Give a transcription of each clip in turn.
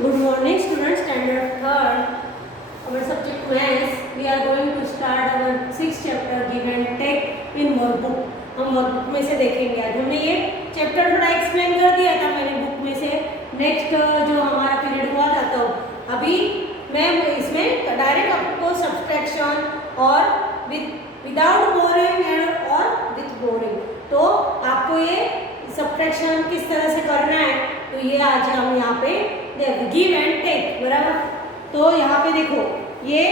Good morning students, standard 3rd. Our subject maths. We are going to start our 6th chapter give and take in workbook. हम workbook में से देखेंगे। आज हमने ये chapter थोड़ा एक्सप्लेन कर दिया था मैंने बुक में से। नेक्स्ट जो हमारा पीरियड हुआ था तो अभी मैं इसमें डायरेक्ट आपको सब्सट्रैक्शन और विदाउट बोरिंग और विथ बोरिंग, तो आपको ये सब्सट्रैक्शन किस तरह से करना है तो ये आज हम यहाँ पे गिव एंड टेक, बराबर। तो यहाँ पे देखो, ये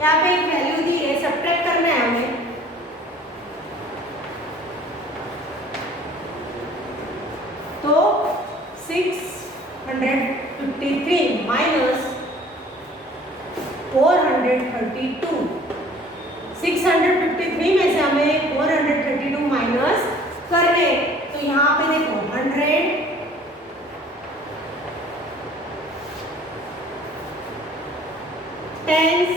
यहाँ पे एक वैल्यू दी है, सब्ट्रैक्ट करना है हमें। तो 653 माइनस 432, 653 में से हमें 432 माइनस करने। तो यहाँ पे देखो 100 टेंस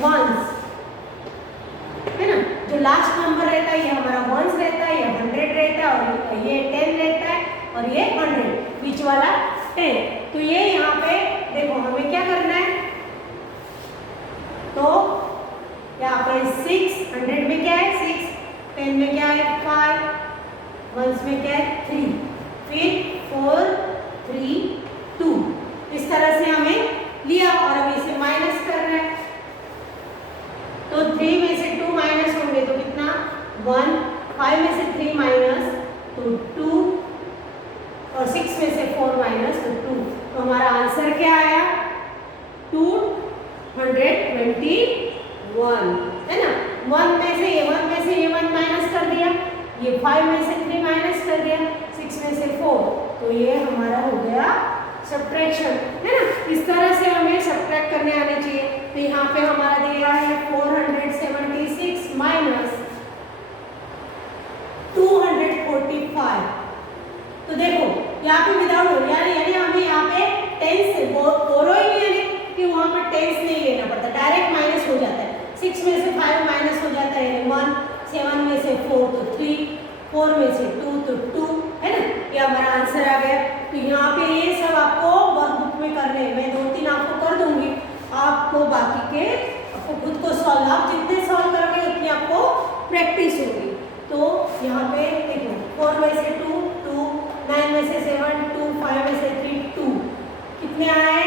वंस है ना। जो लास्ट नंबर रहता है ये हमारा वंस रहता है, ये 100 रहता है और ये 10 रहता है और ये 100, बीच वाला 10। तो ये यहाँ पे देखो हमें क्या करना है, तो यहाँ पे 6, 100 में क्या है 6, 10 में क्या है 5, वंस में क्या है 3, फिर 4, 3, 2। इस तरह से हमें लिया और अब इसे माइनस करना है। तो 3 में से 2 माइनस होंगे तो कितना 1, 5 में से 3 माइनस तो 2 और 6 में से 4 माइनस तो 2। तो हमारा आंसर क्या आया 221 है ना। 1 में से ये 1 माइनस कर दिया, ये 5 में से 3 माइनस कर दिया, 6 में से 4, तो ये हमारा हो गया सब्ट्रैक्शन, है ना। इस तरह से हमें सब्ट्रैक्ट करने आने चाहिए। तो यहाँ पे हमारा दिया है 476 माइनस 245। तो देखो यहाँ पे विदाउट यानी हमें यहाँ पे टेंस से बोरोइंग यानी कि वहाँ पर टेंस नहीं लेना पड़ता, डायरेक्ट माइनस हो जाता है। 6 में से 5 माइनस हो जाता है 1, 7 में से 4 तो 3, 4 में से 2 तो 2, है ना। ये हमारा आंसर आ गया। तो यहाँ पे ये सब आपको वर्कबुक में करने हैं, मैं 2-3 आपको कर दूंगी, आपको बाकी के आपको खुद को सॉल्व, आप जितने सॉल्व करोगे उतनी आपको प्रैक्टिस होगी। तो यहाँ पे देखो 4 में से 2, 2, 9 में से 7, 2, 5 में से 3, 2, कितने आए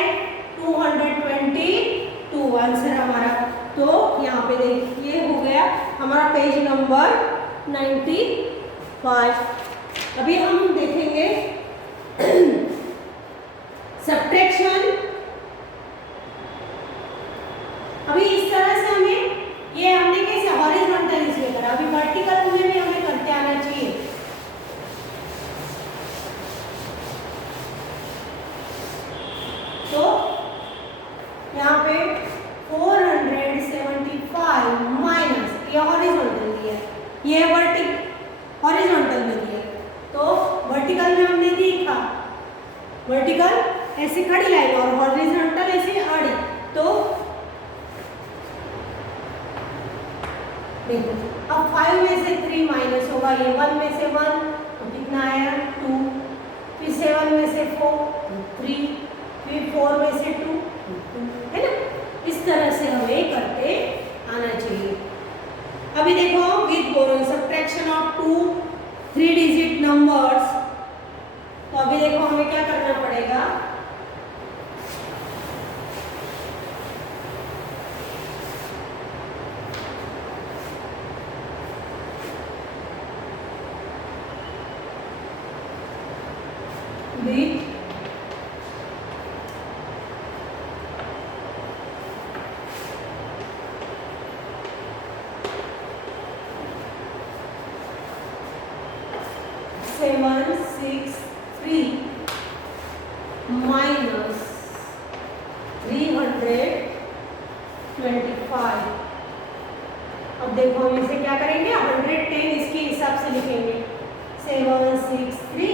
222 आंसर हमारा। तो यहाँ पे देखिए हो गया हमारा पेज नंबर 95। अभी हम देखेंगे सब्ट्रैक्शन। अभी इस तरह से हमें ये हमने कैसे हॉरिजॉन्टल इसलिए करा, अभी वर्टिकल में भी हमें करते आना चाहिए। तो यहाँ पे 475 माइनस ये हॉरिजॉन्टल दिया है, ये हॉरिजॉन्टल में दिया है। तो वर्टिकल में हमने देखा, वर्टिकल ऐसे खड़ी लाइन और हॉरिजॉन्टल ऐसे आड़ी। तो देखो अब 5 में से 3 माइनस होगा, ये 1 में से 1 तो कितना आया 2, फिर 7 में से 4 तो 3, फिर 4 में से 2 तो 2, है ना। इस तरह से हमें करते आना चाहिए। अभी देखो with borrowing subtraction of 2 3 digit numbers. तो अभी देखो हमें क्या करना पड़ेगा, विद सेवन 6 3 माइनस 325। अब देखो हम इसे क्या करेंगे 110 इसके हिसाब से लिखेंगे, 763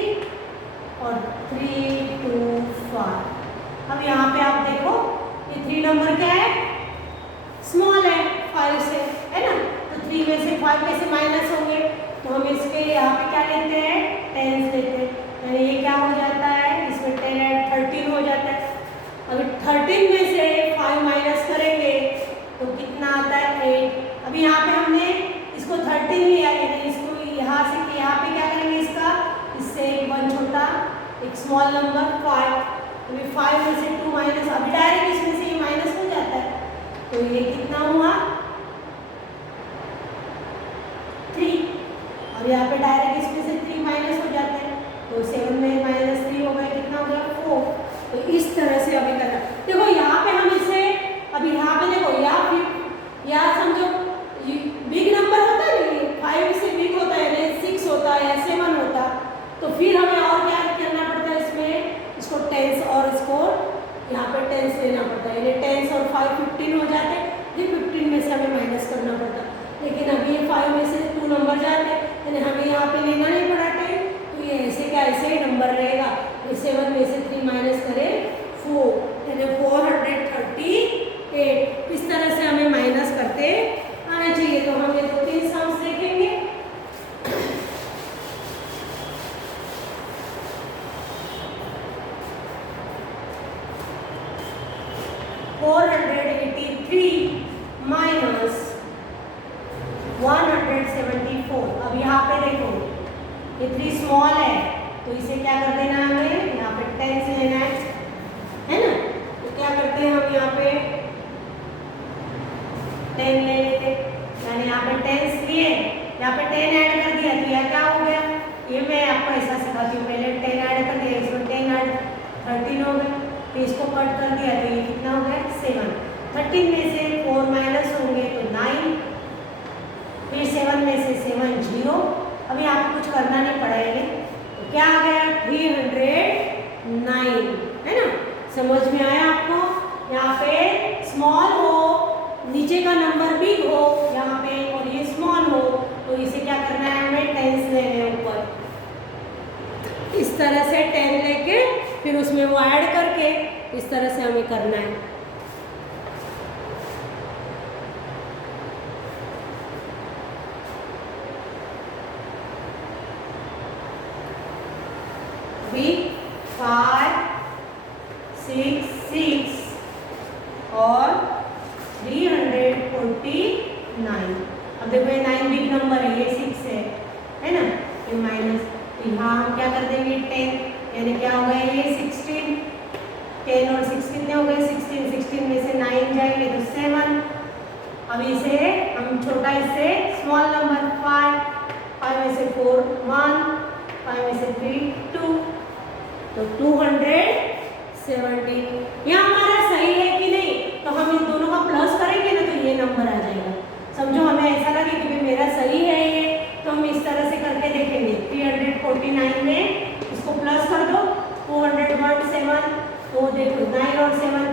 और 325। अब यहाँ पे आप देखो ये 3 नंबर क्या है स्मॉल है 5 से, है ना। तो 3 में से 5 में से माइनस होंगे तो हम इसके यहाँ पे क्या लेते हैं 10 स्मॉल नंबर 5, अभी 5 में से 2 माइनस, अभी डायरेक्ट इसमें से ये माइनस हो जाता है, तो ये कितना हुआ 3, और यहाँ पे डायरेक्ट इसमें से 3 माइनस हो जाता है, तो 7 में माइनस 3 हो गया, कितना हो गया 4। तो इस तरह से अभी करना। देखो यहाँ पे हम इसे अभी यहाँ पे देखो या समझो बिग नंबर होता है ना, 5 से बिग होता है, 6 होता है या 7 होता, तो फिर हमें और क्या करना पड़ता है इसमें, इसको टेंस और इसको यहाँ पे टेंस लेना पड़ता है, यानी टेंस और 5 15 हो जाते हैं, ये 15 में से हमें माइनस करना पड़ता है। लेकिन अभी ये 5 में से 2 नंबर जाते हैं, यानी हमें यहाँ पे लेना नहीं पड़ा टेन, तो ये ऐसे क्या ऐसे ही नंबर रहेगा। ये 7 में से 3 माइनस करें 4, यानी 438। इस तरह से हमें माइनस करते आना चाहिए। तो हम ये 2-3 सम्स देखेंगे। माइनस 174। अब यहाँ पे देखो ये 3 स्मॉल है, तो इसे क्या कर देना है हमें, यहाँ पे 10 से लेना है ना। तो क्या करते हैं हम यहाँ पे 10 ले लेते, यानी यहाँ पे 10 लिए, यहाँ पे 10 ऐड कर दिया, तो यह क्या हो गया, ये मैं आपको ऐसा सिखाती हूँ, पहले 10 ऐड कर दिया, इसमें 10 ऐड 13 हो गया, फिर इसको कट कर दिया, तो ये कितना हो गया 7। 13 में से 4 माइनस होंगे तो 9, फिर 7 में से 7 0। अभी आपको कुछ करना नहीं पड़ेगा, तो क्या आ गया 309, है ना। समझ में आया आपको। यहाँ पे स्मॉल हो, नीचे का नंबर बिग हो यहाँ पे, और ये स्मॉल हो, तो इसे क्या करना है हमें टेंस लेने हैं ऊपर। इस तरह से 10 लेके फिर उसमें वो ऐड करके इस तरह से हमें करना है। भी 5 6 6 और 349। अब देखो ये 9 बिग नंबर है, ये 6 है ना, ये माइनस, तो यहाँ हम क्या कर देंगे 10, यानी क्या हो गया ये 16। 10 और 6 कितने हो गए 16, 16 में से 9 जाएंगे तो 7। अब इसे हम छोटा इससे स्मॉल नंबर 5 में से 4 1, 5 में से 3 2, तो 270। यहाँ हमारा सही है कि नहीं, तो हम इन दोनों का प्लस करेंगे ना, तो ये नंबर आ जाएगा। समझो हमें ऐसा लगे कि मेरा सही है ये, तो हम इस तरह से करके देखेंगे। 349 में इसको प्लस कर दो, 201 7, तो देखो 9 और 7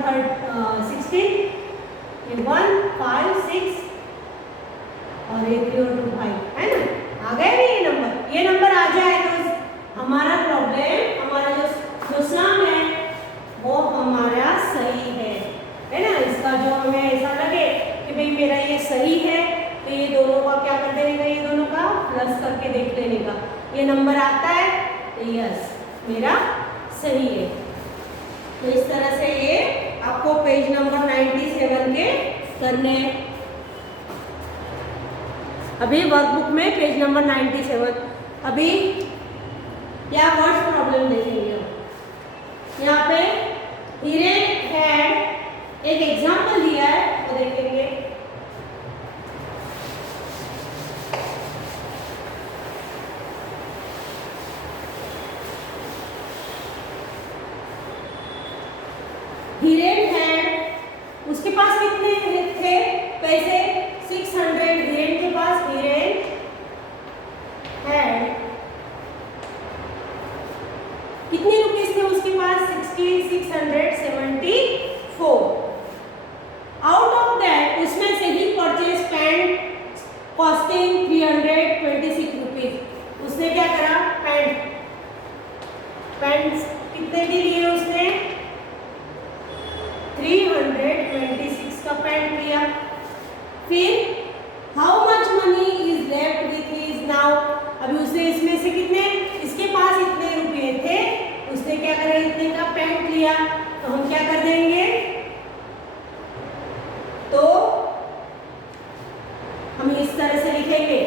16, ये 1 5 6 और ये 3 और 2 5, है ना। आ गए भी ये नंबर आ जाए तो हमारा प्रॉब्लम, हमारा जो सम है वो हमारा सही है ना। इसका जो हमें ऐसा लगे कि भाई मेरा ये सही है, तो ये दोनों का क्या कर देने का, ये दोनों का प्लस करके देख लेने का। ये नंबर आता है तो यस मेरा सही है। तो इस तरह से ये आपको पेज नंबर 97 के करने। अभी वर्कबुक में पेज नंबर 97 अभी क्या वर्ड्स प्रॉब्लम देखेंगे। यहाँ पे हीरे हैड एक एग्जाम्पल दिया है, वो देखेंगे। हीरे हैड, उसके पास कितने थे पैसे 600। हीरेन के पास, हीरेन हैड कितने रुपीस थे उसके पास 6,674। आउट ऑफ दैट उसमें से ही परचेज पैंट कॉस्टिंग 326 रुपीज। उसने क्या करा, पैंट कितने की लिए उसने 326 का पैंट लिया। फिर how much money is left with his now. अभी उसने इसमें से कितने, इसके पास इतने रुपए थे, उसने क्या करा इतने का पैंट लिया, तो हम क्या कर देंगे, तो हम इस तरह से लिखेंगे।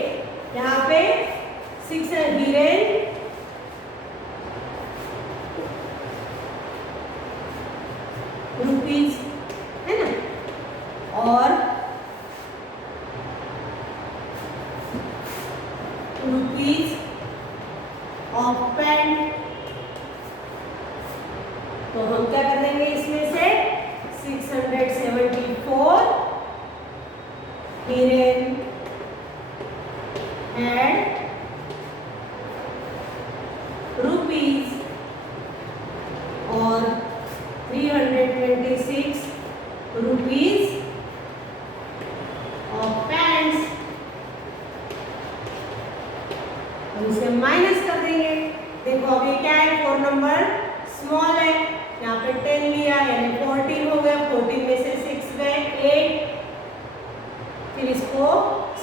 यहाँ पे 6 हीरेन रुपीज ऑफ पेंट। तो हम क्या कर देंगे इसमें से 674 हिरेन एंड रुपीज और 326 रुपीज ऑफ पेंट्स। हम इसे माइनस कर देंगे। देखो अब ये क्या है, 4 नंबर स्मॉल है, यहाँ पे 10 लिया यानी 14 हो गया, 14 में से 6 गए 8, फिर इसको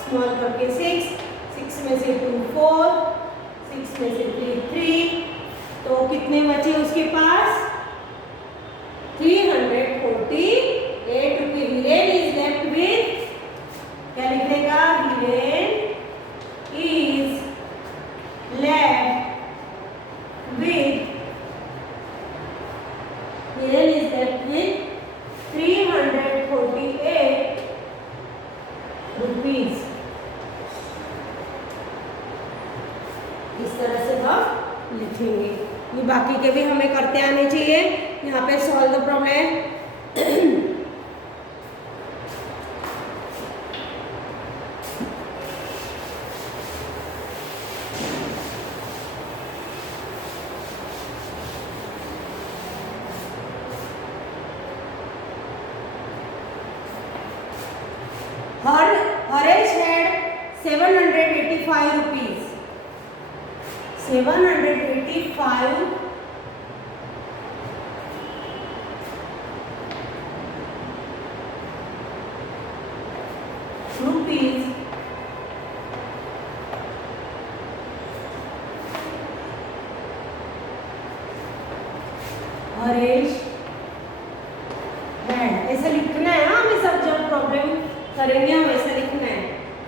स्मॉल करके 6 में से 2 4, 6 में से 3 3, तो कितने बचे उसके पास 348 रुपये। हिरेन इज लेफ्ट विथ, क्या लिख देगा, Hiren is left with, Hiren is left with 348 rupees. इस तरह से हम लिखेंगे। ये बाकी के भी हमें करते आने चाहिए। यहाँ पे solve the problem. Haresh had 785 rupees. 785 rupees Haresh had, ऐसा लिखना है। हमें सब जब प्रॉब्लम करेंगे हम ऐसा लिखना है।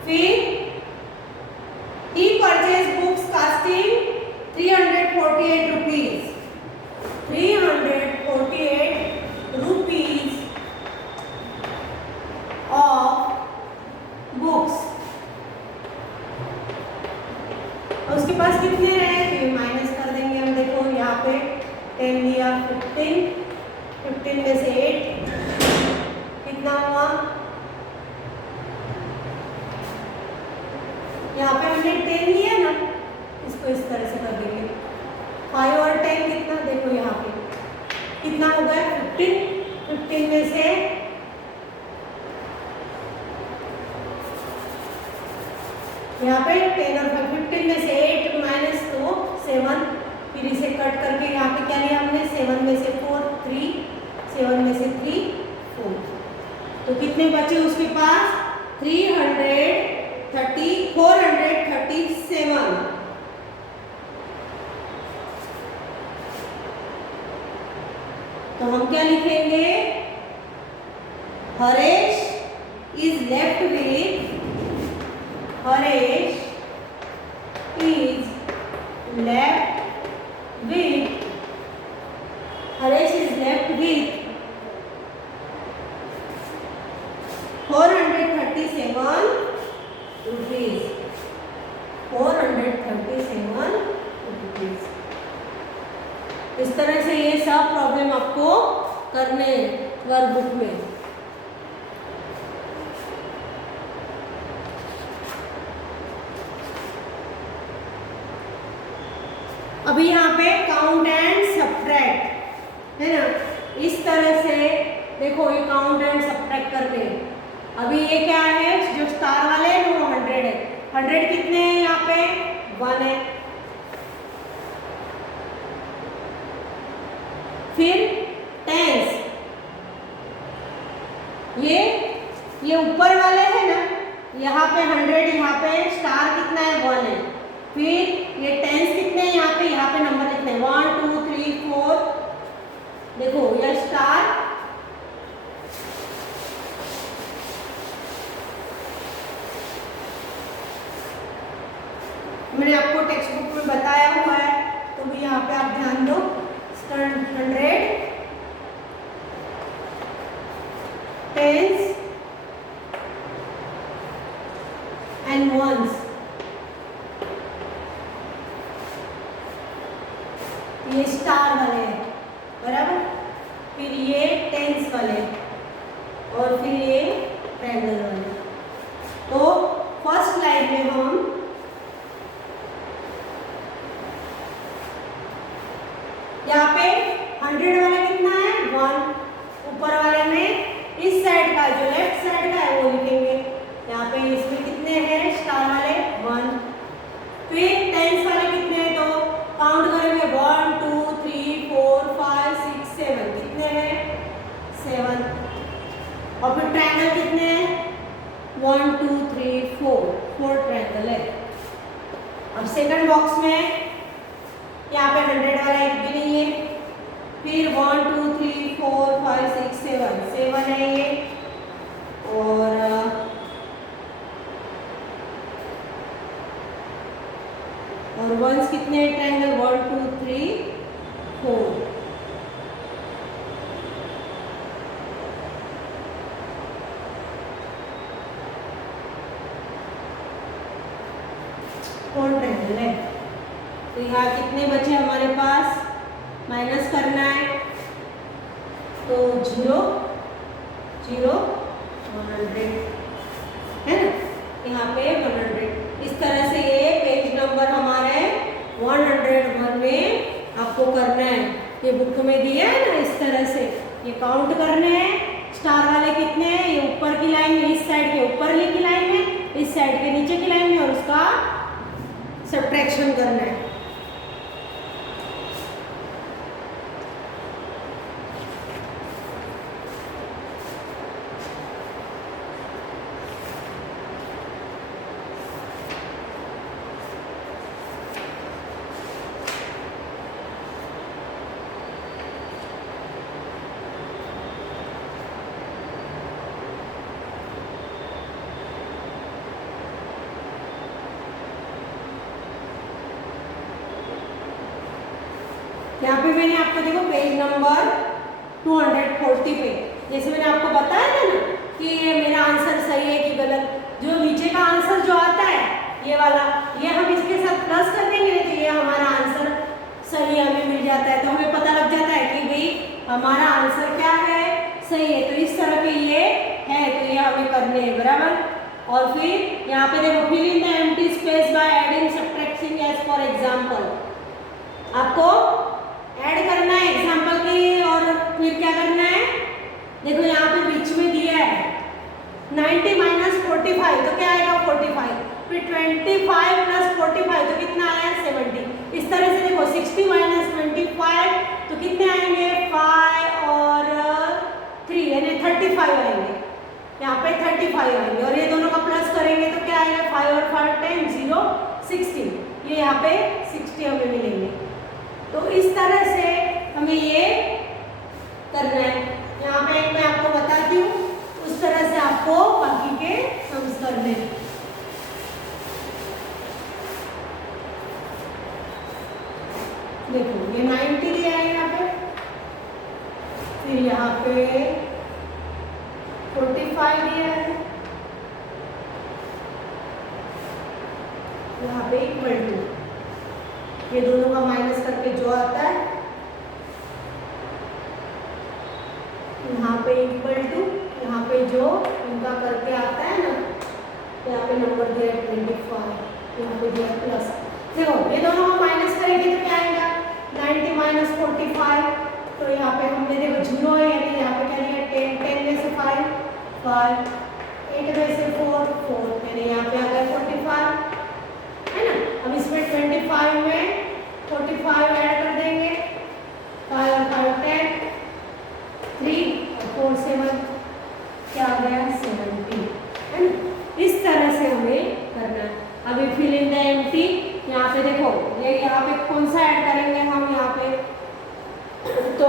फिर he purchased books costing 348 rupees. 348 rupees of books। और उसके पास कितने रहे, फिर माइनस कर देंगे हम। देखो यहाँ पे 10 लिया, 15 में से 8 कितना हुआ, यहाँ पे हमने 10 लिया ना, इसको इस तरह से कर देंगे। 5 और 10 कितना, देखो यहाँ पे कितना हो गया 15 में से यहाँ पे 10 और 15 में से 8 माइनस तो 7, फिर इसे कट करके यहाँ पे क्या लिया हमने 7 में से 4 3, 7 में से 3 4, तो कितने बचे उसके पास 437। तो हम क्या लिखेंगे, Haresh is left with, Haresh is left with, Haresh is left with 437 rupees. 437 rupees. इस तरह से ये सब प्रॉब्लम आपको करने वर्कबुक में। अभी यहाँ पे काउंट एंड सब्ट्रैक्ट है ना, इस तरह से देखो ये काउंट एंड सब्ट्रैक्ट करते हैं। अभी ये क्या है, जो स्टार वाले हैं वो 100 है। 100 कितने हैं यहाँ पे 1 है। फिर टेंस, ये ऊपर वाले हैं ना, यहाँ पे 100, यहाँ पे स्टार कितना है 1 है। फिर ये टेंस कितने हैं यहाँ पे नंबर कितने 1 2 3 4, देखो ये स्टार, मैंने आपको टेक्स्ट बुक में बताया हुआ है, तो भी यहाँ पे आप ध्यान दो। 100 टेंस एंड वंस, ये स्टार वाले हैं, बराबर। फिर ये टेंस वाले और फिर ये ट्रायंगल वाले। तो फर्स्ट लाइन में हम यहाँ पे 100 वाला कितना है 1, ऊपर वाले में इस साइड का जो लेफ्ट साइड का है वो लिखेंगे। यहाँ पे इसमें कितने हैं स्टार वाले 1। फिर टेंस वाले कितने हैं तो काउंट करेंगे 1 2 3 4 5 6 7, कितने हैं 7। और फिर ट्रायंगल कितने हैं 1 2 3 4 ट्रायंगल है। अब सेकंड बॉक्स में यहाँ पे 100 वाला एक भी नहीं है। फिर 1 2 3 4 5 6 7 है ये। और वंस कितने ट्रायंगल 1 2 3 4। ट्रायंगल है। तो यहाँ कितने बचे हमारे पास, माइनस करना है तो 0 0 100 है ना, यहाँ पे 100। इस तरह से ये पेज नंबर हमारे 101 में आपको करना है। ये बुक में दिया है ना, इस तरह से ये काउंट करने हैं। स्टार वाले कितने हैं, ये ऊपर की लाइन में, इस साइड के ऊपर की लाइन में, इस साइड के नीचे की लाइन में, और उसका सब्ट्रैक्शन करना है। यहाँ पे मैंने आपको देखो पेज नंबर 240 पे, जैसे मैंने आपको बताया था ना कि ये मेरा आंसर सही है कि गलत, जो नीचे का आंसर जो आता है ये वाला, ये हम इसके साथ प्लस कर देंगे तो ये हमारा आंसर सही हमें मिल जाता है। तो हमें पता लग जाता है कि भाई हमारा आंसर क्या है, सही है। तो इस तरह के ये है, तो ये हमें करने हैं, बराबर। और फिर यहाँ पे देखो fill in the empty space by adding subtracting as for example. आपको ऐड करना है एग्जांपल की, और फिर क्या करना है, देखो यहाँ पे बीच में दिया है 90 माइनस 45 तो क्या आएगा 45। फिर 25 प्लस 45 तो कितना आया 70। इस तरह से देखो 60 माइनस 25 तो कितने आएंगे 5 और 3 यानी 35 आएंगे। यहाँ पे 35 आएंगे और ये दोनों का प्लस करेंगे तो क्या आएगा 5 और 5 10 0 16। ये यहाँ पे 60 हमें मिलेंगे। तो इस तरह से हमें ये करना है। यहाँ पे एक मैं आपको बताती हूँ, उस तरह से आपको बाकी के सम्स करने हैं। देखो ये 90 दिया है यहाँ पे, फिर यहाँ पे 45 दिया है, यहाँ पे इक्वल टू, ये दोनों का माइनस करके जो आता है यहाँ पे इक्वल टू, यहाँ पे जो इनका करके आता है ना, यहाँ पे नंबर दिया 25, यहाँ पे दिया प्लस। देखो ये दोनों का माइनस करेंगे तो क्या आएगा 90 माइनस 45। तो यहाँ पे हमने देखो 0 है, यानी यहाँ पे क्या दिया 10 10 में से 5 5, 8 में से 4 4, यानी यहाँ पे आ गया 45 है ना। अब इसमें 25 में 45 ऐड कर देंगे, 5 और 5 10, 3 और 4 7, क्या आ गया 70 है ना। इस तरह से हमें करना है। अभी फिल इन द एम्प्टी, यहाँ पे देखो ये यहाँ पे कौन सा ऐड करेंगे हम, यहाँ पे तो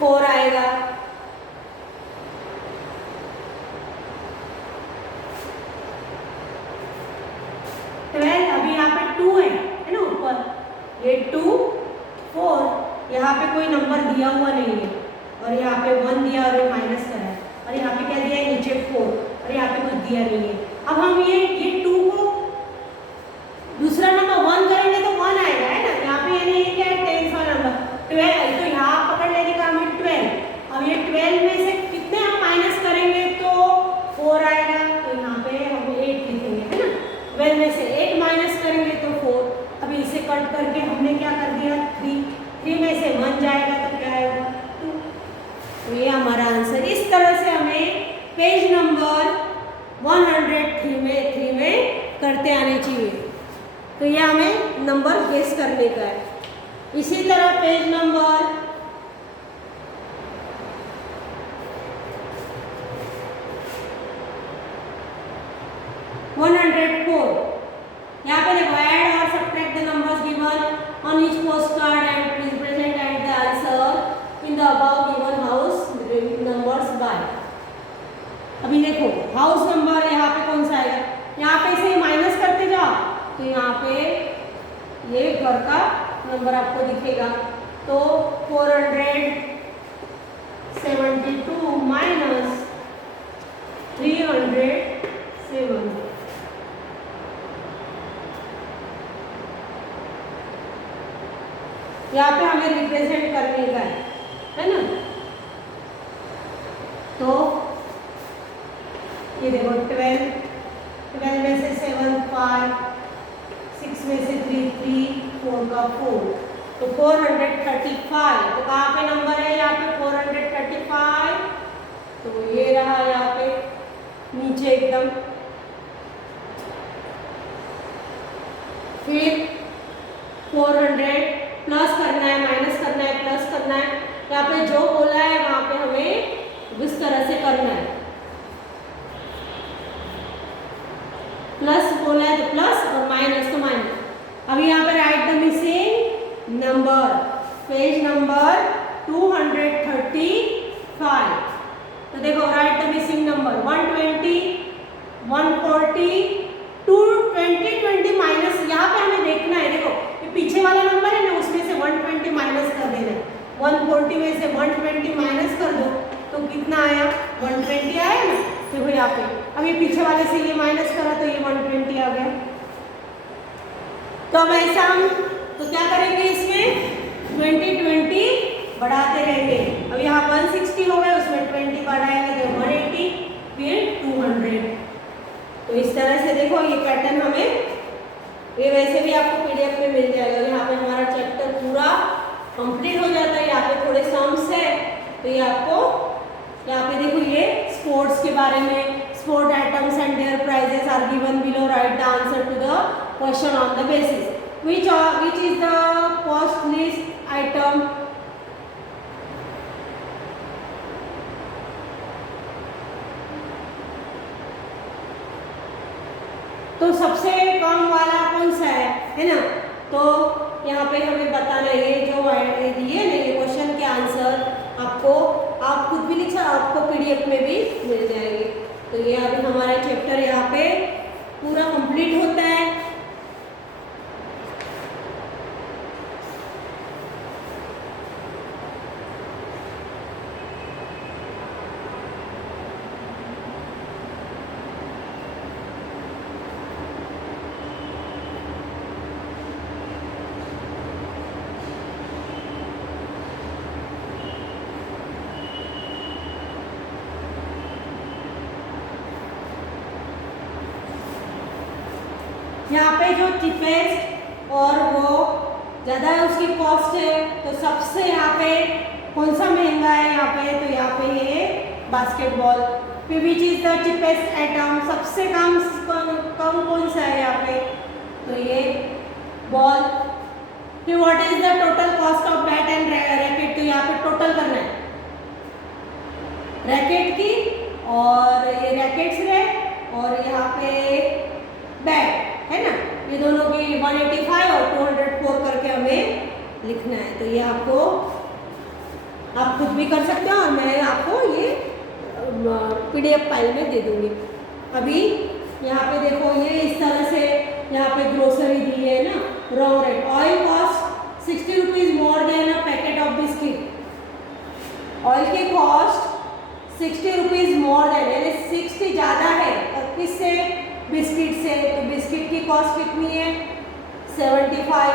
4 आएगा, अभी यहाँ पे 2 है ना ऊपर, ये 2 4, यहाँ पे कोई नंबर दिया हुआ नहीं है और यहाँ पे 1 दिया और माइनस करा है, और यहाँ पे क्या दिया है नीचे 4 और यहाँ पे कुछ दिया नहीं है। अब हम ये 2 को दूसरा नंबर 1 करेंगे तो 1 आएगा है ना, यहाँ पे 12 में से 8 माइनस करेंगे तो 4। अभी इसे कट करके हमने क्या कर दिया 3 में से 1 जाएगा तो क्या आएगा 2। तो ये हमारा आंसर। इस तरह से हमें पेज नंबर 103 में करते आने चाहिए। तो ये हमें नंबर गेस करने का है। इसी तरह पेज नंबर 104, यहाँ पे देखो ऐड और subtract the numbers given on each post card and please present at the answer in the above given house numbers by. अभी देखो हाउस नंबर यहाँ पे कौन सा आएगा, यहाँ पे इसे माइनस करते जाओ तो यहाँ पे ये घर का नंबर आपको दिखेगा। तो 472 माइनस 307, यहाँ पे हमें रिप्रेजेंट करने का है ना। तो ये देखो 12 में से 7 5, 6 में से 3 3, 4 का 4, तो 435। तो कहाँ पे नंबर है यहाँ पे 435, तो ये रहा यहाँ पे नीचे एकदम। फिर 400 प्लस करना है, माइनस करना है, प्लस करना है। यहाँ पे जो बोला है वहां पे हमें इस तरह से करना है। प्लस बोला है तो प्लस और माइनस तो माइनस। अभी यहाँ पे right the missing number, page number 235। तो देखो right the missing number 120, 140, 220, 20 minus. यहाँ पे हमें देखना है, देखो पीछे वाला नंबर है ना उसमें से 120 माइनस कर देना है। 140 में से 120 माइनस कर दो तो कितना आया 120 आया ना। देखो यहाँ पे अभी पीछे वाले से ये माइनस करा तो ये 120 आ गया। तो अब ऐसा हम तो क्या करेंगे इसमें 20 बढ़ाते रहेंगे। अब यहाँ 160 हो गए, उसमें 20 बढ़ाएंगे तो 180, फिर 200। तो इस तरह से देखो ये पैटर्न हमें, ये वैसे भी आपको पीडीएफ में मिल जाएगा। यहाँ पे हमारा चैप्टर पूरा कंप्लीट हो जाता है। यहाँ पे थोड़े सम्स है तो ये आपको यहाँ पे देखो ये स्पोर्ट्स के बारे में, sport items and their prizes are given below, write the answer to the question on the basis which is the cost list item। तो सबसे कम वाला कौन सा है ना। तो यहाँ पे हमें बताना है ये जो दिए ना ये क्वेश्चन के आंसर आपको, आप खुद भी लिख सकते, आपको पीडीएफ में भी मिल जाएंगे। तो ये अभी हमारा चैप्टर यहाँ पे पूरा कंप्लीट होता है। यहाँ पे जो चीपेस्ट और वो ज़्यादा है उसकी कॉस्ट है, तो सबसे यहाँ पे कौन सा महंगा है यहाँ पे, तो यहाँ पे ये बास्केटबॉल। फिर which is the cheapest item, सबसे कम कौन सा है यहाँ पे, तो ये बॉल। फिर what is the total cost of bat and racket, तो यहाँ पे टोटल करना है रैकेट की, और ये रैकेट्स है और यहाँ पे बैट है ना, ये दोनों की 185 और 204 करके हमें लिखना है। तो ये आपको आप खुद भी कर सकते हो और मैं आपको ये पीडीएफ फाइल में दे दूंगी। अभी यहाँ पे देखो ये इस तरह से यहाँ पे ग्रोसरी दी है ना, wrong rate. Oil cost 60 rupees more than a packet of biscuit. Oil की कॉस्ट 60 रुपीज मोर देन, यानी 60 ज़्यादा है और किससे, बिस्किट से। तो बिस्किट की कॉस्ट कितनी है 75।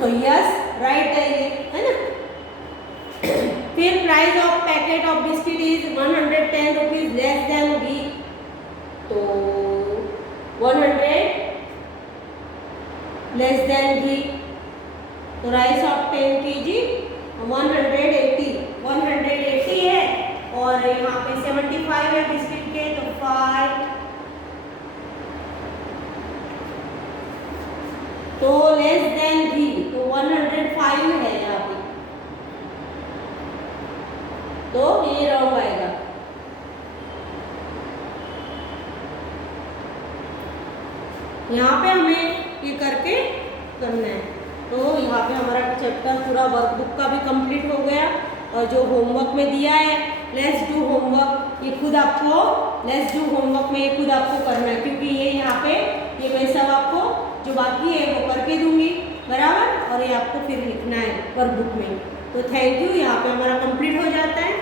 तो यस राइट है ये, है ना। फिर price of packet of biscuit is 110 rupees less than B. 100 less than ghee, तो राइस ऑफ 10 kg 180 है, और यहाँ पे 75 है बिस्किट के, तो 5, तो लेस देन घी, तो 105 है यहाँ पे, तो ये रॉन्ग आएगा। यहाँ पे हमें ये करके करना है। तो यहाँ पे हमारा चैप्टर पूरा वर्कबुक का भी कंप्लीट हो गया, और जो होमवर्क में दिया है लेट्स डू होमवर्क, ये खुद आपको लेट्स डू होमवर्क में ये खुद आपको करना है, क्योंकि ये यहाँ पे ये मैं सब आपको जो बाकी है वो करके दूंगी, बराबर, और ये आपको फिर लिखना है वर्कबुक में। तो थैंक यू, यहाँ पे हमारा कंप्लीट हो जाता है।